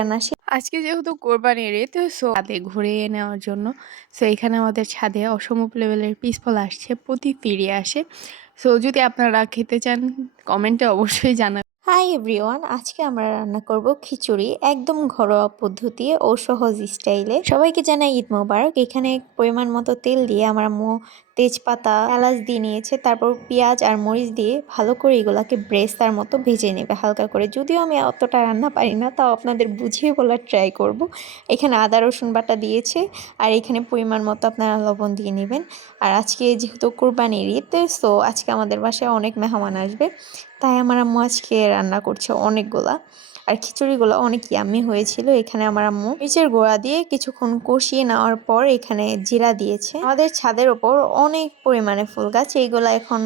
রান্না আজকে যেহেতু কোরবানির ঈদ, সো ছাদে ঘুরিয়ে নেওয়ার জন্য। সো এখানে আমাদের ছাদে অসম্ভব লেভেলের পিসফল আসছে, প্রতি ফিরে আসে। সো যদি আপনারা খেতে চান কমেন্টে অবশ্যই জানাবেন। হাই এভরিওয়ান, আজকে আমরা রান্না করব খিচুড়ি একদম ঘরোয়া পদ্ধতি ও সহজ স্টাইলে। সবাইকে জানাই ঈদ মোবারক। এখানে পরিমাণ মতো তেল দিয়ে আমার আম্মু তেজপাতা এলাচ দিয়ে নিয়েছে, তারপর পেঁয়াজ আর মরিচ দিয়ে ভালো করে এগুলাকে ব্রেস্তার মতো ভেজে নেবে হালকা করে। যদিও আমি অতটা রান্না পারি না, তাও আপনাদের বুঝিয়ে বলার ট্রাই করব। এখানে আদা রসুন বাটা দিয়েছে, আর এখানে পরিমাণ মতো আপনারা লবণ দিয়ে নেবেন। আর আজকে যেহেতু কোরবানির ঈদ, সো আজকে আমাদের বাসায় অনেক মেহমান আসবে, তাই আমার আম্মু আজকে রান্না করছে অনেকগুলা। আর খিচুড়িগুলো অনেক ইয়াম্মি হয়েছিল। এখানে আমার আম্মু মরিচের গুঁড়া দিয়ে কিছুক্ষণ কষিয়ে নেওয়ার পর এখানে জিরা দিয়েছে। আমাদের ছাদের ওপর অনেক পরিমাণে ফুল গাছ, এইগুলা এখন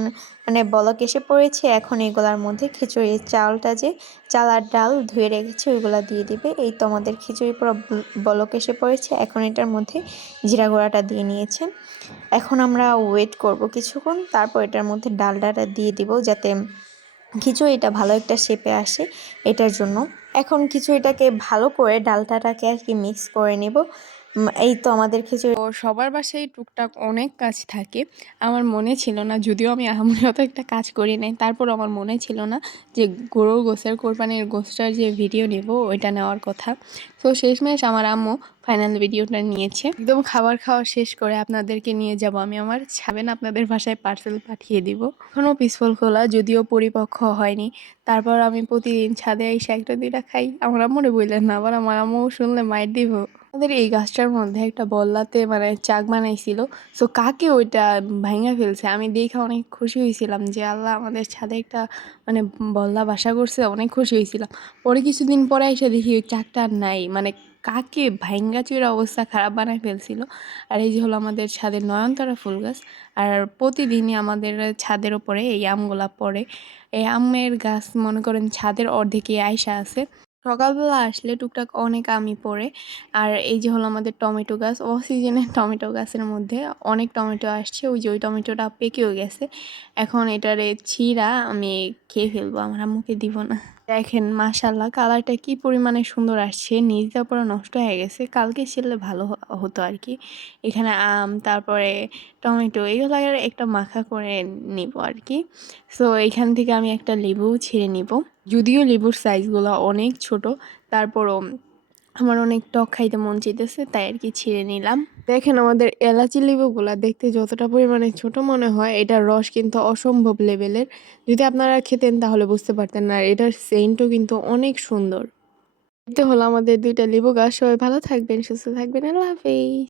মানে বলক এসে পড়েছে। এখন এগুলার মধ্যে খিচুড়ির চালটা, যে চাল আর ডাল ধুয়ে রেখেছে, ওইগুলা দিয়ে দিবে। এই তো আমাদের খিচুড়ি পুরো বলক এসে পড়েছে। এখন এটার মধ্যে জিরা গুঁড়াটা দিয়ে নিয়েছে। এখন আমরা ওয়েট করব কিছুক্ষণ, তারপর এটার মধ্যে ডালটা দিয়ে দিব, যাতে খিচুড়িটা ভালো একটা শেপে আসে, এটার জন্য। এখন খিচুড়িটাকে ভালো করে ডালটাটাকে আর কি মিক্স করে নেব। এই তো আমাদের খিচুড়ি। তো সবার বাসায় টুকটাক অনেক কাজ থাকে। আমার মনে ছিল না, যদিও আমি আহামরি অত একটা কাজ করি নাই, তারপর আমার মনে ছিল না যে গরুর গোশের কোরবানির গোশটার যে ভিডিও নেব ওইটা নেওয়ার কথা। তো শেষমেশ আমার আম্মু ফাইনাল ভিডিওটা নিয়েছে। একদম খাবার খাওয়া শেষ করে আপনাদেরকে নিয়ে যাব আমি আমার ছাবেন, আপনাদের বাসায় পার্সেল পাঠিয়ে দিব। এখনও পিসফল খোলা, যদিও পরিপক্ক হয়নি। তারপর আমি প্রতিদিন ছাদে এসে একটা দুইটা খাই। আমার আম্মুরে বললেন না, আবার আমার আম্মু শুনলে মাইর দিব। আমাদের এই গাছটার মধ্যে একটা বল্লাতে মানে চাক বানাইছিল। সো কাকে ওইটা ভাঙা ফেলছে, আমি দেখে অনেক খুশি হয়েছিলাম যে আল্লাহ আমাদের ছাদে একটা মানে বল্লা বাসা করছে, অনেক খুশি হয়েছিলাম। পরে কিছুদিন পরে এসে দেখি ওই চাকটা আর নাই, মানে কাকে ভাঙ্গা চুরের অবস্থা খারাপ বানায় ফেলছিল। আর এই যে হলো আমাদের ছাদের নয়নতারা ফুল গাছ। আর প্রতিদিনই আমাদের ছাদের ওপরে এই আমগুলা পড়ে। এই আমের গাছ মনে করেন ছাদের অর্ধেকে আইসা আছে। সকালবেলা আসলে টুকটাক অনেক আমই পড়ে। আর এই যে হলো আমাদের টমেটো গাছ, সিজনের টমেটো গাছের মধ্যে অনেক টমেটো আসছে। ওই যে ওই টমেটোটা পেকেও গেছে। এখন এটারে ছিঁড়া আমি খেয়ে ফেলবো, আমার আম্মুকে দিব না। দেখেন মাশাল্লাহ কালারটা কি পরিমাণে সুন্দর আসছে, নিচ দিয়ে পুরো নষ্ট হয়ে গেছে। কালকে ছিললে ভালো হতো আর কি। এখানে আম, তারপরে টমেটো, এগুলো একটা মাখা করে নিব আর কি। সো এখান থেকে আমি একটা লেবু ছিঁড়ে নিব। যদিও লেবুর সাইজগুলো অনেক ছোট, তারপরও আমার অনেক টক খাইতে মন চাইতেছে, তাই আর কি ছিঁড়ে নিলাম। দেখেন আমাদের এলাচি লেবুগুলা দেখতে যতটা পরিমাণে ছোট মনে হয়, এটার রস কিন্তু অসম্ভব লেভেলের। যদি আপনারা খেতেন তাহলে বুঝতে পারতেন না। আর এটার সেন্টও কিন্তু অনেক সুন্দর। এতে হলো আমাদের দুইটা লেবু গাছ। সবাই ভালো থাকবেন, সুস্থ থাকবেন, আল্লাহ হাফেজ।